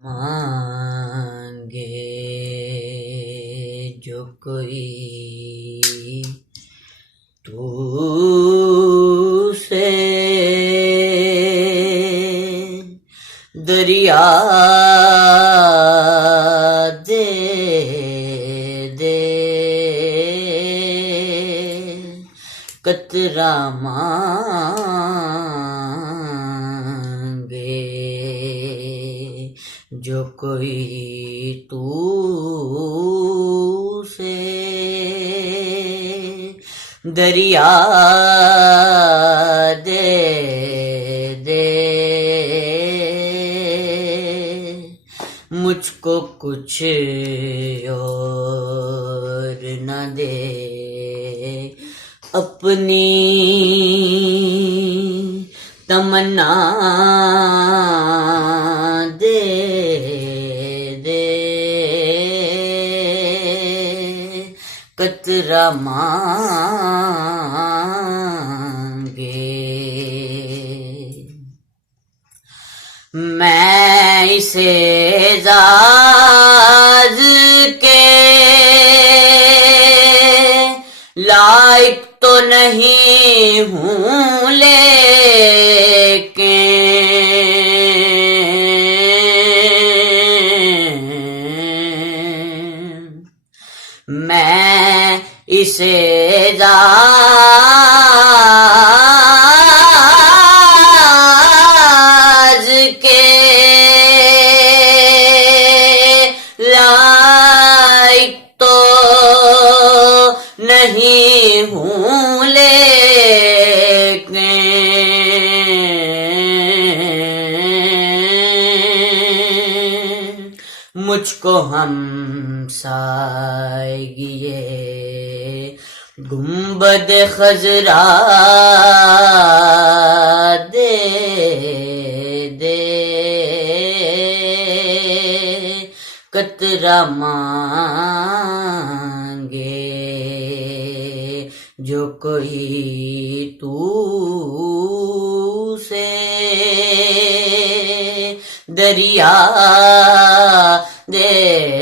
مانگے جو کوئی تو سے دریا دے دے قطرہ مانگے جو کوئی تو سے دریا دے دے مجھ کو کچھ اور نہ دے اپنی تمنا دے دے قطرہ مانگے میں اسے اعزاز کے لائق تو نہیں ہوں لیکن میں اسے اعزاز کے لائق تو نہیں ہوں لیکن مجھ کو ہم سائیگی گنبد خضرا دے دے قطرہ مانگے جو کوئی تو سے دریا دے